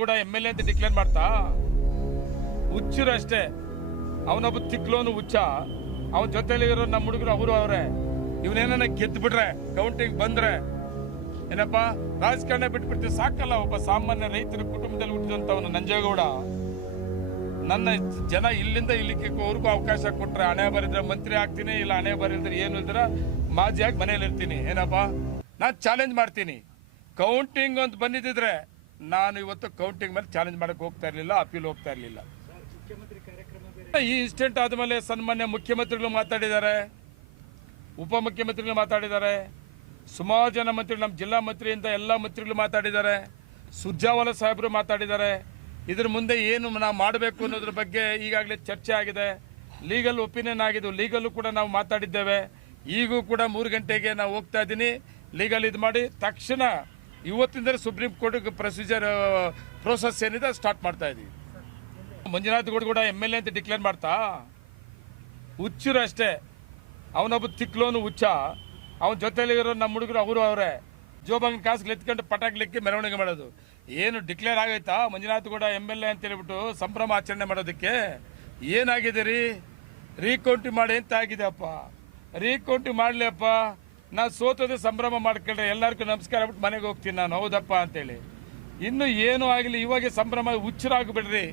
ಕೂಡ MLA ಅಂತ declare ಮಾಡ್ತಾ ಹುಚ್ಚರು ಅಷ್ಟೇ. ಅವನೊಬ್ಬ ತಿಕ್ಲೋನು ಹುಚ್ಚ, ಅವನ ಜೊತೆಲಿ ಇರೋ ನಮ್ಮ ಹುಡುಗರು ಅವರು ಅವರೇ. ಇವನೇನ ಗೆದ್ದು ಬಿಟ್ರೆ ಕೌಂಟಿಂಗ್ ಬಂದ್ರೆ ಏನಪ್ಪ ರಾಜಕಾರಣ ಬಿಟ್ಬಿಡ್ತೀವಿ ಸಾಕಲ್ಲ. ಒಬ್ಬ ಸಾಮಾನ್ಯ ರೈತರ ಕುಟುಂಬದಲ್ಲಿ ಹುಟ್ಟಿದಂತವನು ನಂಜೇಗೌಡ ನನ್ನ ಜನ ಇಲ್ಲಿಂದ ಇಲ್ಲಿವರೆಗೂ ಅವಕಾಶ ಕೊಟ್ರೆ ಹಣೆ ಬರಿದ್ರೆ ಮಂತ್ರಿ ಆಗ್ತೀನಿ, ಇಲ್ಲ ಹಣೆ ಬರಿದ್ರೆ ಏನು ಇಲ್ದ್ರ ಮಾಜಿಯಾಗಿ ಮನೇಲಿ ಇರ್ತೀನಿ. ಏನಪ್ಪ ನಾನು ಚಾಲೆಂಜ್ ಮಾಡ್ತೀನಿ. ಕೌಂಟಿಂಗ್ ಅಂತ ಬಂದಿದ್ದಿದ್ರೆ ನಾನು ಇವತ್ತು ಕೌಂಟಿಂಗ್ ಮೇಲೆ ಚಾಲೆಂಜ್ ಮಾಡಕ್ಕೆ ಹೋಗ್ತಾ ಇರಲಿಲ್ಲ, ಅಪೀಲ್ ಹೋಗ್ತಾ ಇರಲಿಲ್ಲ. ಈ ಇನ್ಸಿಡೆಂಟ್ ಆದಮೇಲೆ ಸನ್ಮಾನ್ಯ ಮುಖ್ಯಮಂತ್ರಿಗಳು ಮಾತಾಡಿದ್ದಾರೆ, ಉಪಮುಖ್ಯಮಂತ್ರಿಗಳು ಮಾತಾಡಿದ್ದಾರೆ, ಸುಮಾರು ಜನ ಮಂತ್ರಿಗಳು, ನಮ್ಮ ಜಿಲ್ಲಾ ಮಂತ್ರಿಯಿಂದ ಎಲ್ಲ ಮಂತ್ರಿಗಳು ಮಾತಾಡಿದ್ದಾರೆ, ಸುರ್ಜಾವಾಲಾ ಸಾಹೇಬರು ಮಾತಾಡಿದ್ದಾರೆ. ಇದ್ರ ಮುಂದೆ ಏನು ನಾವು ಮಾಡಬೇಕು ಅನ್ನೋದ್ರ ಬಗ್ಗೆ ಈಗಾಗಲೇ ಚರ್ಚೆ ಆಗಿದೆ, ಲೀಗಲ್ ಒಪಿನಿಯನ್ ಆಗಿದ್ದು, ಲೀಗಲ್ಲು ಕೂಡ ನಾವು ಮಾತಾಡಿದ್ದೇವೆ. ಈಗೂ ಕೂಡ 3 ಗಂಟೆಗೆ ನಾವು ಹೋಗ್ತಾ ಇದ್ದೀನಿ, ಲೀಗಲ್ ಇದು ಮಾಡಿ ತಕ್ಷಣ ಇವತ್ತಿಂದ ಸುಪ್ರೀಂ ಕೋರ್ಟ್ ಪ್ರೋಸೆಸ್ ಏನಿದೆ ಸ್ಟಾರ್ಟ್ ಮಾಡ್ತಾ ಇದ್ದೀವಿ. ಮಂಜುನಾಥ್ ಗೌಡ ಕೂಡ MLA ಅಂತ ಡಿಕ್ಲೇರ್ ಮಾಡ್ತಾ ಹುಚ್ಚರು ಅಷ್ಟೇ. ಅವನೊಬ್ಬ ತಿಕ್ಲೋನು ಹುಚ್ಚ, ಅವನ ಜೊತೆಲಿ ಇರೋ ನಮ್ಮ ಹುಡುಗರು ಅವರು ಅವರೇ. ಜೋಬಂಗ್ ಕಾಸು ಎತ್ಕೊಂಡು ಪಟಾಕ್ಲಿಕ್ಕೆ ಮೆರವಣಿಗೆ ಮಾಡೋದು. ಏನು ಡಿಕ್ಲೇರ್ ಆಗೈತಾ ಮಂಜುನಾಥ್ ಗೌಡ MLA ಅಂತ ಹೇಳ್ಬಿಟ್ಟು ಸಂಭ್ರಮ ಆಚರಣೆ ಮಾಡೋದಕ್ಕೆ? ಏನಾಗಿದೆ ರೀ? ರೀಕೌಂಟಿಂಗ್ ಮಾಡಿ ಅಂತ ಆಗಿದೆ ಅಪ್ಪ, ರೀಕೌಂಟಿಂಗ್ ಮಾಡಲಿ ಅಪ್ಪ. ನಾನು ಸೋತದೆ ಸಂಭ್ರಮ ಮಾಡ್ಕೊಂಡ್ರೆ ಎಲ್ಲರಿಗೂ ನಮಸ್ಕಾರ ಬಿಟ್ಟು ಮನೆಗೆ ಹೋಗ್ತೀನಿ ನಾನು, ಹೌದಪ್ಪ ಅಂತೇಳಿ. ಇನ್ನು ಏನೂ ಆಗಲಿ, ಇವಾಗ ಸಂಭ್ರಮ ಹುಚ್ಚರಾಗ್ಬಿಡ್ರಿ.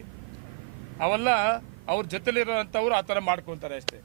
ಅವೆಲ್ಲ ಅವ್ರ ಜೊತೆಲಿರೋಂಥವ್ರು ಆ ಥರ ಮಾಡ್ಕೊತಾರೆ ಅಷ್ಟೇ.